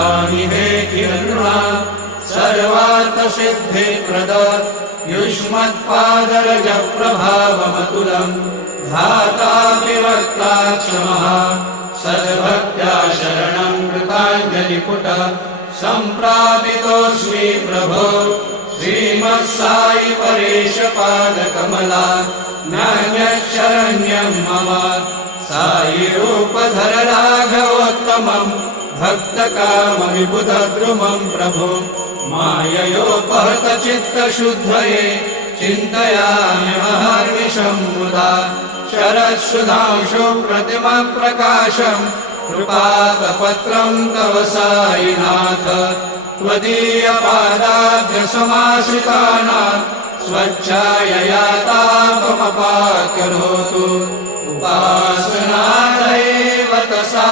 पाणिहेखिलनृणा सर्वार्थसिद्धिप्रद युष्मत्पादरजप्रभावमतुलं धाता विवक्ता क्षमः सद्भक्त्या शरणं कृताञ्जलिपुट सम्प्रापितोऽस्मि प्रभो श्रीमत्साई परेशपादकमला नान्यशरण्यं मम साई रूपधर राघवोत्तमं भक्तकामविबुधद्रुमं प्रभो माययोपहत चित्तशुद्धये चिन्तयामि महर्निशं मुदा शरत्सुधांशु प्रतिमप्रकाशं कृपाकपत्रं तव साईनाथ त्वदीयपादाब्जसमाश्रितानां स्वच्छायया तापमपाकरोतु उपासनादये